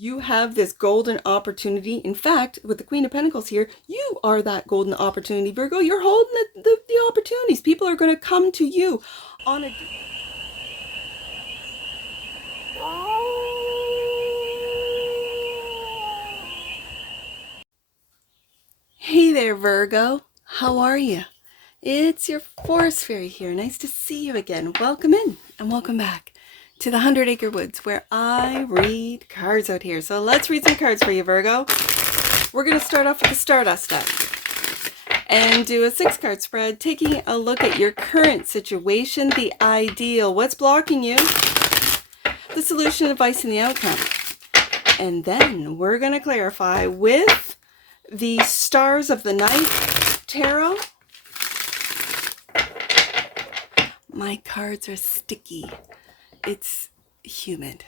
You have this golden opportunity. In fact, with the Queen of Pentacles here, you are that golden opportunity, Virgo. You're holding the opportunities. People are going to come to you on a... Hey there, Virgo. How are you? It's your Forest Fairy here. Nice to see you again. Welcome in and welcome back to the 100 Acre Woods, where I read cards out here. So let's read some cards for you, Virgo. We're going to start off with the Stardust deck and do a 6-card spread, taking a look at your current situation, the ideal, what's blocking you, the solution, advice, and the outcome. And then we're going to clarify with the Stars of the Night Tarot. My cards are sticky. It's humid.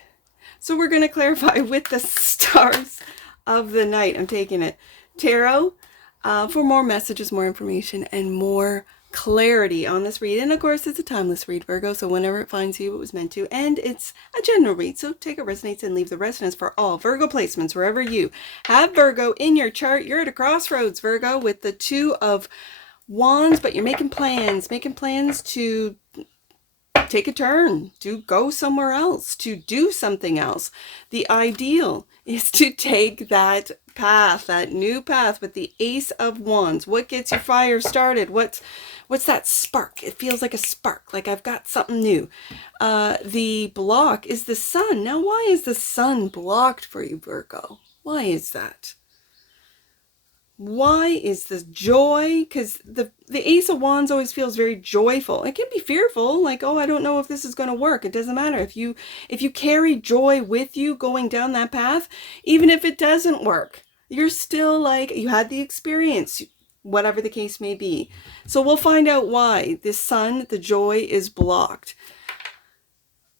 So we're going to clarify with the Stars of the Night. I'm taking it. Tarot for more messages, more information, and more clarity on this read. And of course, it's a timeless read, Virgo, so whenever it finds you, it was meant to. And it's a general read, so take it resonates and leave the resonance for all Virgo placements. Wherever you have Virgo in your chart, you're at a crossroads, Virgo, with the 2 of Wands, but you're making plans to take a turn, to go somewhere else, to do something else. The ideal is to take that path, that new path with the Ace of Wands. What gets your fire started? What's that spark? It feels like a spark, like I've got something new. The block is the Sun. Now, why is the Sun blocked for you, Virgo? Why is that? Why is this joy? Because the Ace of Wands always feels very joyful. It can be fearful, like, oh, I don't know if this is going to work. It doesn't matter. If you carry joy with you going down that path, even if it doesn't work, you're still like, you had the experience, whatever the case may be. So we'll find out why this Sun, the joy, is blocked.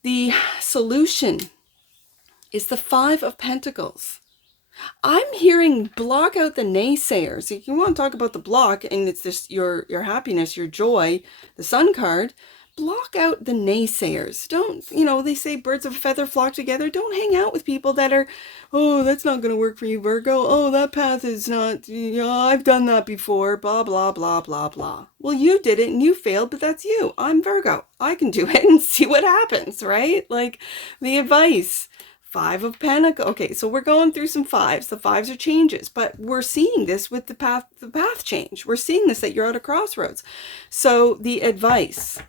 The solution is the 5 of Pentacles. I'm hearing block out the naysayers. If you want to talk about the block and it's just your happiness, your joy, the Sun card, block out the naysayers. Don't, they say birds of a feather flock together. Don't hang out with people that are, oh, that's not going to work for you, Virgo. Oh, that path is not, I've done that before, blah, blah, blah, blah, blah. Well, you did it and you failed, but that's you. I'm Virgo. I can do it and see what happens, right? Like the advice. 5 of Pentacles. Okay, so we're going through some 5s. The 5s are changes, but we're seeing this with the path change. We're seeing this that you're at a crossroads. So the advice,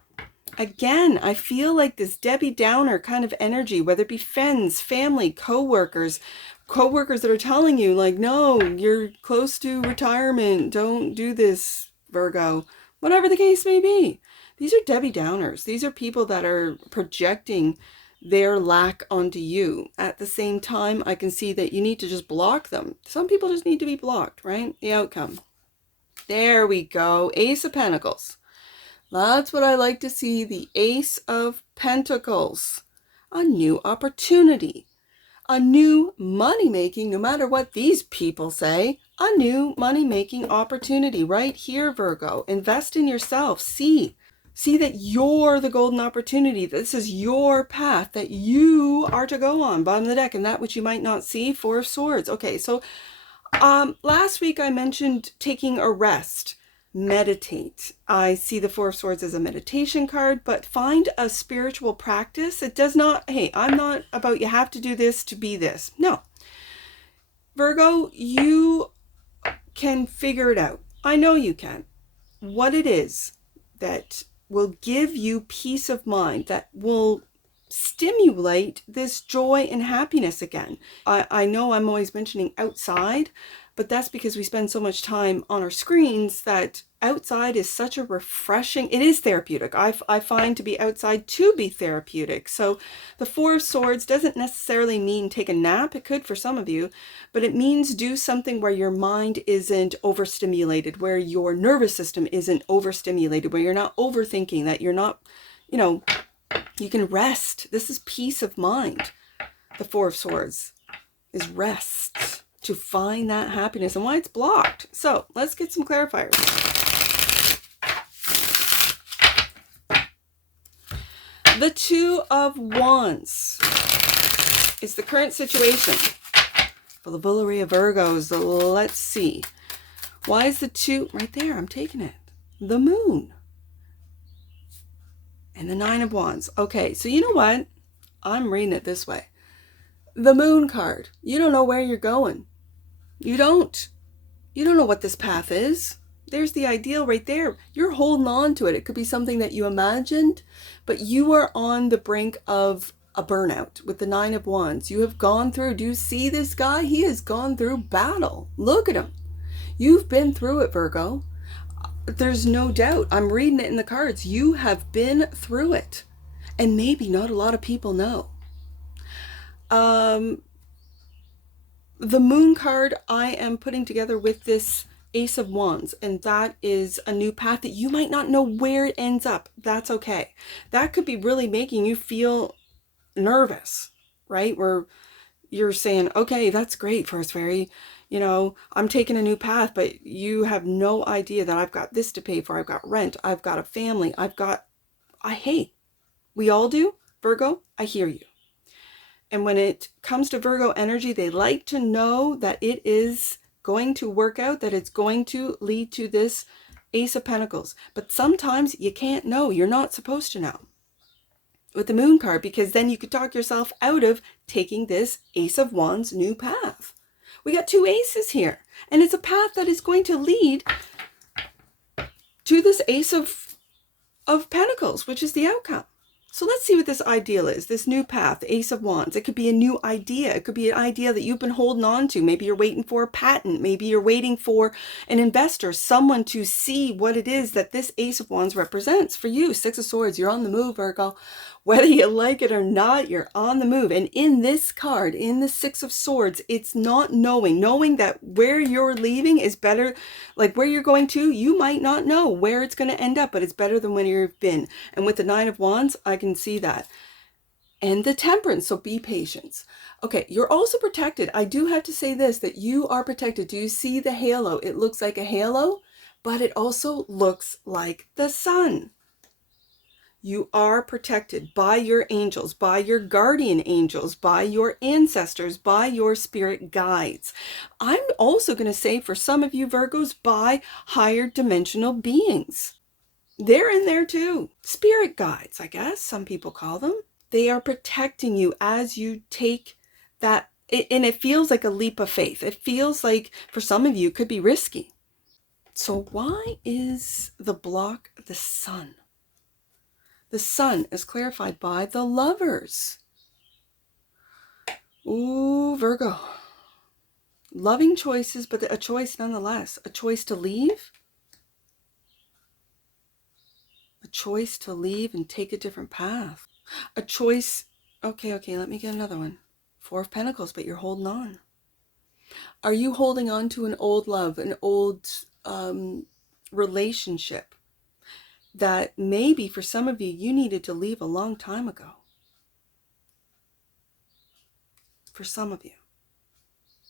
again, I feel like this Debbie Downer kind of energy, whether it be friends, family, co-workers that are telling you like, no, you're close to retirement. Don't do this, Virgo. Whatever the case may be. These are Debbie Downers. These are people that are projecting their lack onto you. At the same time, I can see that you need to just block them. Some people just need to be blocked, right? The outcome. There we go. Ace of Pentacles. That's what I like to see. The Ace of Pentacles. A new opportunity. A new money-making, no matter what these people say, a new money-making opportunity right here, Virgo. Invest in yourself. See that you're the golden opportunity. This is your path that you are to go on. Bottom of the deck, and that which you might not see, 4 of Swords. Okay, so last week I mentioned taking a rest, meditate. I see the 4 of Swords as a meditation card, but find a spiritual practice. It does not, hey, I'm not about you have to do this to be this. No. Virgo, you can figure it out. I know you can. What it is that will give you peace of mind, that will stimulate this joy and happiness again. I know I'm always mentioning outside, but that's because we spend so much time on our screens that outside is such a refreshing, it is therapeutic. I find to be outside to be therapeutic. So the 4 of Swords doesn't necessarily mean take a nap. It could for some of you, but it means do something where your mind isn't overstimulated, where your nervous system isn't overstimulated, where you're not overthinking, that you're not, you can rest. This is peace of mind. The 4 of Swords is rest, to find that happiness and why it's blocked. So let's get some clarifiers. The 2 of Wands is the current situation. For the Valeria Virgos, let's see. Why is the 2 right there? I'm taking it. The Moon. And the 9 of Wands. Okay, so you know what? I'm reading it this way. The Moon card. You don't know where you're going. You don't. You don't know what this path is. There's the ideal right there. You're holding on to it. It could be something that you imagined, but you are on the brink of a burnout with the 9 of Wands. You have gone through. Do you see this guy? He has gone through battle. Look at him. You've been through it, Virgo. There's no doubt. I'm reading it in the cards. You have been through it. And maybe not a lot of people know. The Moon card I am putting together with this Ace of Wands, and that is a new path that you might not know where it ends up. That's okay. That could be really making you feel nervous, right? Where you're saying, okay, that's great, First Fairy. You know, I'm taking a new path, but you have no idea that I've got this to pay for. I've got rent. I've got a family. We all do, Virgo. I hear you. And when it comes to Virgo energy, they like to know that it is going to work out, that it's going to lead to this Ace of Pentacles. But sometimes you can't know. You're not supposed to know with the Moon card, because then you could talk yourself out of taking this Ace of Wands new path. We got 2 aces here, and it's a path that is going to lead to this Ace of Pentacles, which is the outcome. So let's see what this ideal is, this new path, the Ace of Wands. It could be a new idea. It could be an idea that you've been holding on to. Maybe you're waiting for a patent. Maybe you're waiting for an investor, someone to see what it is that this Ace of Wands represents for you. 6 of Swords, you're on the move, Virgo. Whether you like it or not, you're on the move. And in this card, in the 6 of Swords, it's not knowing that where you're leaving is better. Like where you're going to, you might not know where it's going to end up, but it's better than where you've been. And with the 9 of Wands, I can see that. And the Temperance, so be patient. Okay, you're also protected. I do have to say this, that you are protected. Do you see the halo? It looks like a halo, but it also looks like the sun. You are protected by your angels, by your guardian angels, by your ancestors, by your spirit guides. I'm also going to say for some of you Virgos, by higher dimensional beings. They're in there too. Spirit guides, I guess some people call them. They are protecting you as you take that, and it feels like a leap of faith. It feels like for some of you it could be risky. So why is the block the sun? The sun is clarified by the Lovers. Ooh, Virgo. Loving choices, but a choice nonetheless. A choice to leave. A choice to leave and take a different path. A choice. Okay, let me get another one. 4 of Pentacles, but you're holding on. Are you holding on to an old love, an old relationship that maybe for some of you, you needed to leave a long time ago? For some of you.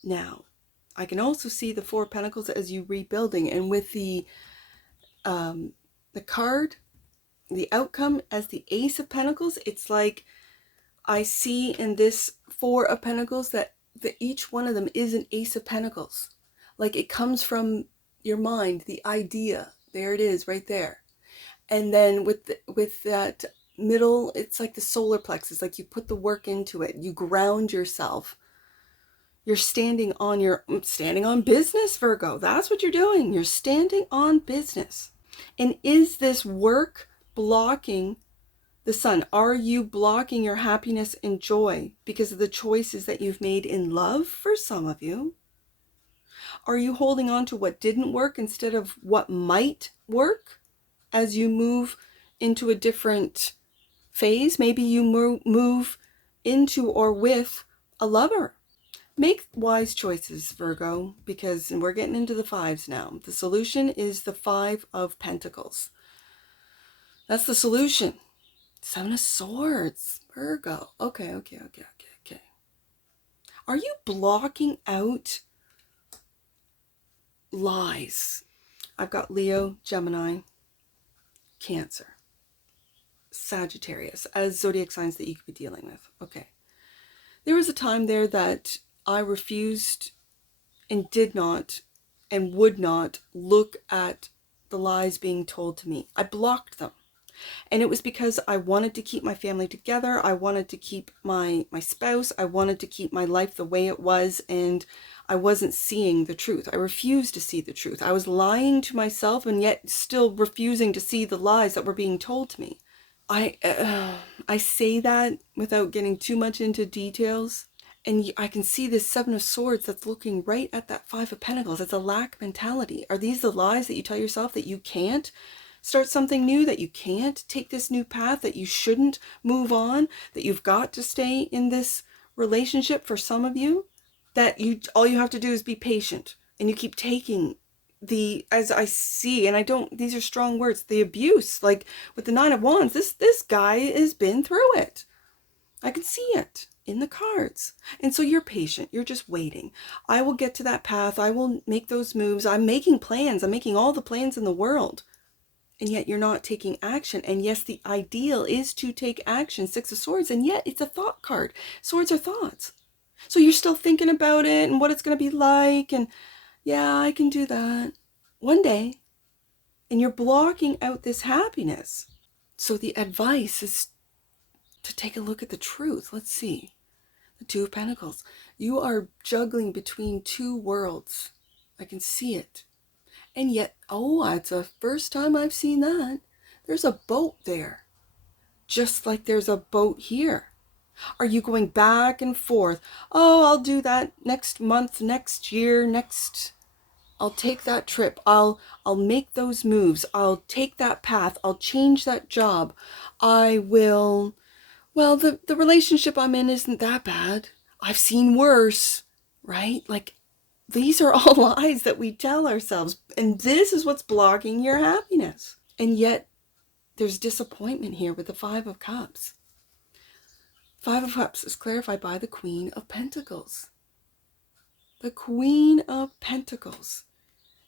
Now, I can also see the 4 of Pentacles as you rebuilding, and with the card, the outcome as the Ace of Pentacles, it's like I see in this 4 of Pentacles that each one of them is an Ace of Pentacles. Like it comes from your mind, the idea. There it is, right there. And then with that middle, it's like the solar plexus. Like you put the work into it. You ground yourself. You're standing on business, Virgo. That's what you're doing. You're standing on business. And is this work blocking the sun? Are you blocking your happiness and joy because of the choices that you've made in love for some of you? Are you holding on to what didn't work instead of what might work as you move into a different phase? Maybe you move into or with a lover. Make wise choices, Virgo, because we're getting into the 5s now. The solution is the 5 of Pentacles. That's the solution. 7 of Swords, Virgo. Okay. Are you blocking out lies? I've got Leo, Gemini, Cancer, Sagittarius as zodiac signs that you could be dealing with. Okay. There was a time there that I refused and did not and would not look at the lies being told to me. I blocked them. And it was because I wanted to keep my family together. I wanted to keep my spouse. I wanted to keep my life the way it was. And I wasn't seeing the truth. I refused to see the truth. I was lying to myself and yet still refusing to see the lies that were being told to me. I say that without getting too much into details. And I can see this Seven of Swords that's looking right at that Five of Pentacles. It's a lack mentality. Are these the lies that you tell yourself, that you can't start something new, that you can't take this new path, that you shouldn't move on, that you've got to stay in this relationship for some of you, that all you have to do is be patient, and you keep taking as I see, and I don't, these are strong words, the abuse, like with the Nine of Wands, this guy has been through it. I can see it in the cards. And so you're patient. You're just waiting. I will get to that path. I will make those moves. I'm making plans. I'm making all the plans in the world. And yet you're not taking action. And yes, the ideal is to take action. Six of Swords. And yet it's a thought card. Swords are thoughts. So you're still thinking about it and what it's going to be like. And yeah, I can do that one day. And you're blocking out this happiness. So the advice is to take a look at the truth. Let's see. The Two of Pentacles. You are juggling between two worlds. I can see it. And yet, it's the first time I've seen that. There's a boat there. Just like there's a boat here. Are you going back and forth? Oh, I'll do that next month, next year, I'll take that trip. I'll make those moves. I'll take that path. I'll change that job. I will... Well, the relationship I'm in isn't that bad. I've seen worse, right? Like, these are all lies that we tell ourselves. And this is what's blocking your happiness. And yet, there's disappointment here with the Five of Cups. Five of Cups is clarified by the Queen of Pentacles. The Queen of Pentacles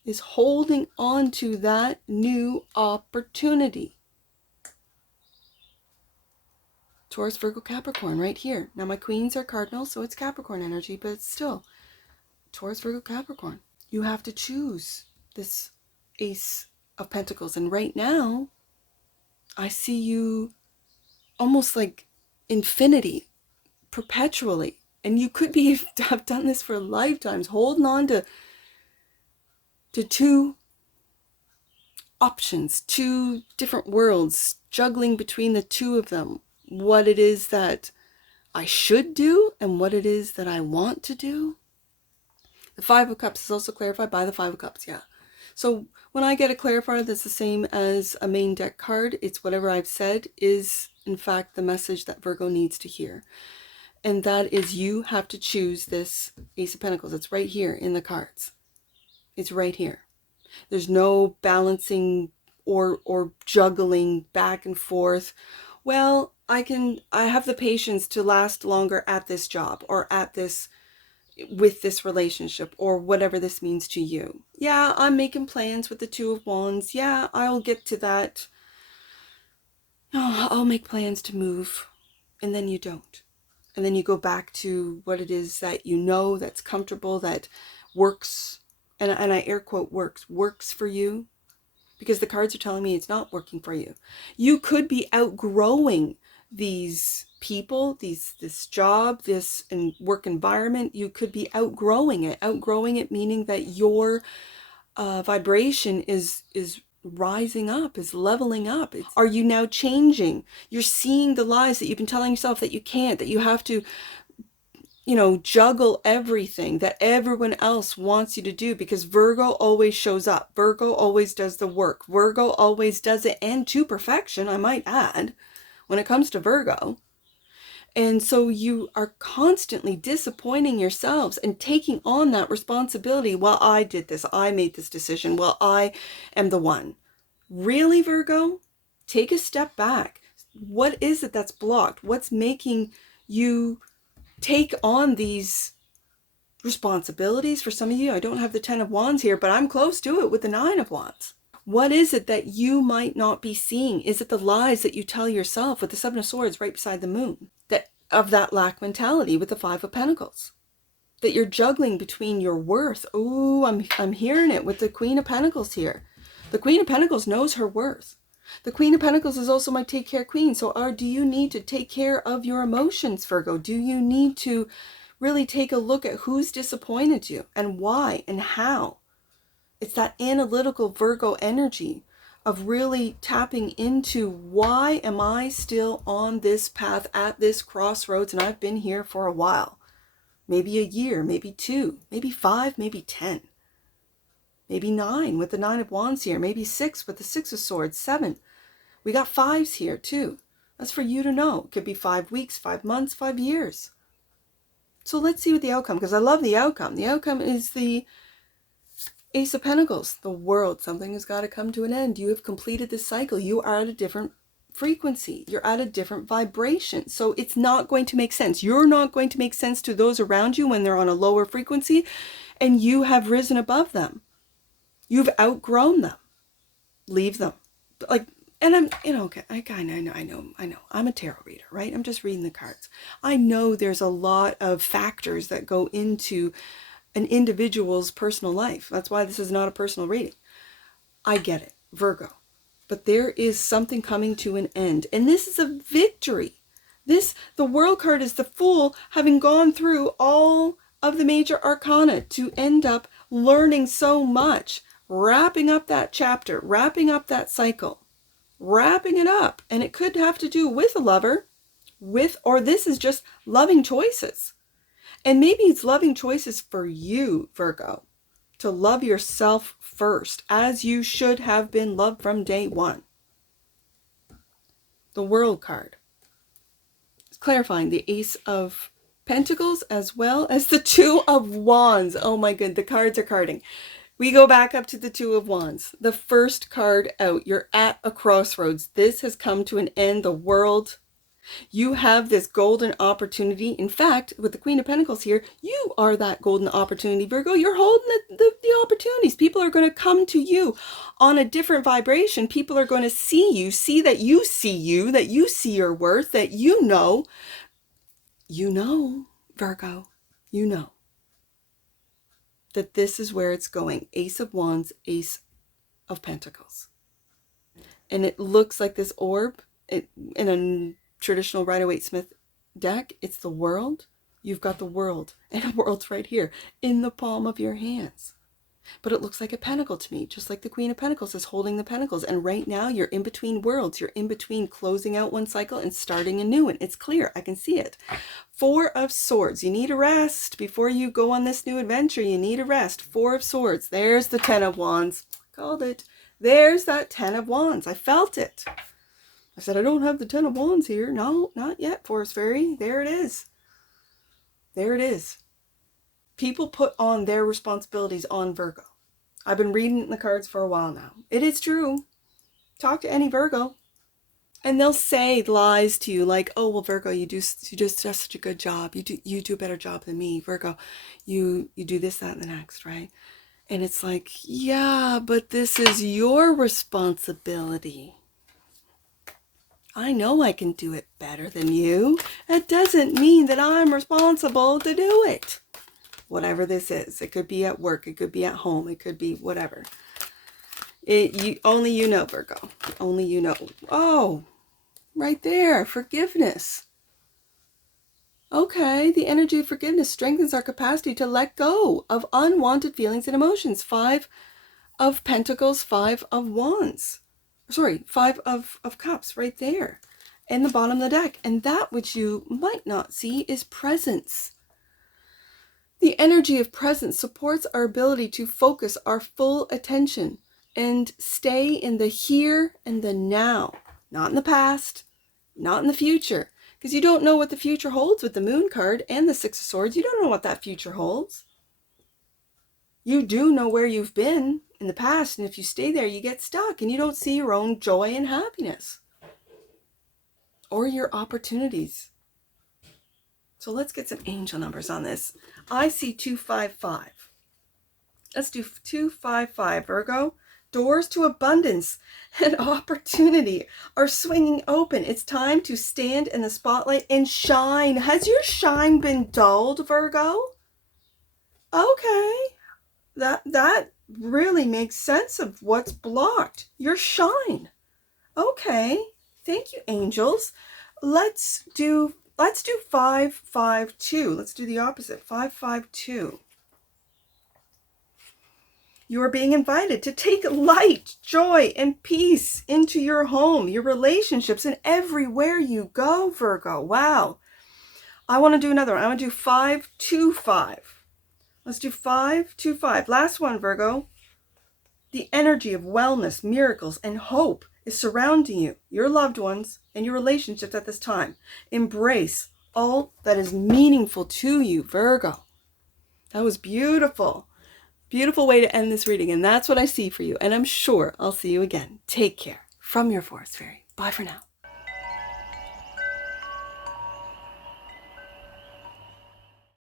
is holding on to that new opportunity. Taurus, Virgo, Capricorn, right here. Now my queens are cardinals, so it's Capricorn energy, but it's still Taurus, Virgo, Capricorn. You have to choose this Ace of Pentacles. And right now, I see you almost like infinity, perpetually. And you could have done this for lifetimes, holding on to two options, two different worlds, juggling between the two of them. What it is that I should do and what it is that I want to do. The Five of Cups is also clarified by the Five of Cups, yeah. So when I get a clarifier that's the same as a main deck card, it's whatever I've said is in fact the message that Virgo needs to hear. And that is, you have to choose this Ace of Pentacles. It's right here in the cards. It's right here. There's no balancing or juggling back and forth. Well, I have the patience to last longer at this job or with this relationship or whatever this means to you. Yeah, I'm making plans with the Two of Wands. Yeah, I'll get to that. Oh, I'll make plans to move. And then you don't. And then you go back to what it is that you know, that's comfortable, that works. And I air quote works for you. Because the cards are telling me it's not working for you. You could be outgrowing these people, this job, this work environment. You could be outgrowing it. Outgrowing it meaning that your vibration is rising up, is leveling up. Are you now changing? You're seeing the lies that you've been telling yourself that you can't, that you have to, juggle everything that everyone else wants you to do, because Virgo always shows up. Virgo always does the work. Virgo always does it, and to perfection, I might add, when it comes to Virgo. And so you are constantly disappointing yourselves and taking on that responsibility. Well, I did this. I made this decision. Well, I am the one. Really, Virgo? Take a step back. What is it that's blocked? What's making you take on these responsibilities? For some of you, I don't have the Ten of Wands here, but I'm close to it with the Nine of Wands. What is it that you might not be seeing? Is it the lies that you tell yourself with the Seven of Swords right beside the Moon? That of that lack mentality with the Five of Pentacles. that you're juggling between your worth. Ooh, I'm hearing it with the Queen of Pentacles here. The Queen of Pentacles knows her worth. The Queen of Pentacles is also my take care queen. So do you need to take care of your emotions, Virgo? Do you need to really take a look at who's disappointed you and why and how? It's that analytical Virgo energy of really tapping into, why am I still on this path at this crossroads? And I've been here for a while. Maybe a year, maybe 2, maybe 5, maybe 10. Maybe 9 with the 9 of Wands here. Maybe 6 with the 6 of Swords. 7. We got 5s here too. That's for you to know. It could be 5 weeks, 5 months, 5 years. So let's see what the outcome, because I love the outcome. The outcome is the Ace of Pentacles, the world. Something has got to come to an end. You have completed this cycle. You are at a different frequency. You're at a different vibration. So it's not going to make sense. You're not going to make sense to those around you when they're on a lower frequency, and you have risen above them. You've outgrown them. Leave them. Like, and I'm, okay, I know. I'm a tarot reader, right? I'm just reading the cards. I know there's a lot of factors that go into an individual's personal life. That's why this is not a personal reading. I get it, Virgo. But there is something coming to an end. And this is a victory. The World card is the Fool, having gone through all of the major arcana to end up learning so much, wrapping up that chapter, wrapping up that cycle, wrapping it up. And it could have to do with a lover, or this is just loving choices. And maybe it's loving choices for you, Virgo, to love yourself first, as you should have been loved from day one. The World card. It's clarifying the Ace of Pentacles as well as the Two of Wands. Oh my good, the cards are carding. We go back up to the Two of Wands. The first card out. You're at a crossroads. This has come to an end. The World. You have this golden opportunity. In fact, with the Queen of Pentacles here, you are that golden opportunity, Virgo. You're holding the opportunities. People are going to come to you on a different vibration. People are going to see that you see your worth, that you know, Virgo, you know that this is where it's going. Ace of Wands, Ace of Pentacles. And it looks like this orb in a traditional Rider-Waite-Smith deck. It's the World. You've got the World, and a World's right here in the palm of your hands. But it looks like a pentacle to me, just like the Queen of Pentacles is holding the pentacles. And right now you're in between worlds. You're in between closing out one cycle and starting a new one. It's clear. I can see it. 4 of Swords. You need a rest before you go on this new adventure. You need a rest. 4 of Swords. There's the 10 of Wands. Called it. There's that 10 of Wands. I felt it. I said, I don't have the 10 of Wands here. No, not yet, Forest Fairy. There it is. There it is. People put on their responsibilities on Virgo. I've been reading the cards for a while now. It is true. Talk to any Virgo, and they'll say lies to you like, "Oh, well, Virgo, you do such a good job. You do a better job than me, Virgo. You do this, that, and the next, right?" And it's like, yeah, but this is your responsibility. I know I can do it better than you. That doesn't mean that I'm responsible to do it. Whatever this is. It could be at work. It could be at home. It could be whatever. Only you know, Virgo. Only you know. Oh, right there. Forgiveness. Okay, the energy of forgiveness strengthens our capacity to let go of unwanted feelings and emotions. 5 of Pentacles, 5 of Wands. Sorry, 5 of Cups right there in the bottom of the deck. And that which you might not see is presence. The energy of presence supports our ability to focus our full attention and stay in the here and the now, not in the past, not in the future, because you don't know what the future holds with the Moon card and the 6 of Swords. You don't know what that future holds. You do know where you've been in the past, and if you stay there, you get stuck and you don't see your own joy and happiness or your opportunities. So let's get some angel numbers on this. I see 255. Let's do 255, Virgo. Doors to abundance and opportunity are swinging open. It's time to stand in the spotlight and shine. Has your shine been dulled, Virgo? That really makes sense of what's blocked. Your shine. Okay. Thank you, angels. Let's do 552. Let's do the opposite. 552. You are being invited to take light, joy, and peace into your home, your relationships, and everywhere you go, Virgo. Wow. I want to do another one. I want to do 525. Let's do 525. Last one, Virgo. The energy of wellness, miracles, and hope is surrounding you, your loved ones, and your relationships at this time. Embrace all that is meaningful to you, Virgo. That was beautiful. Beautiful way to end this reading, and that's what I see for you. And I'm sure I'll see you again. Take care. From your Forest Fairy. Bye for now.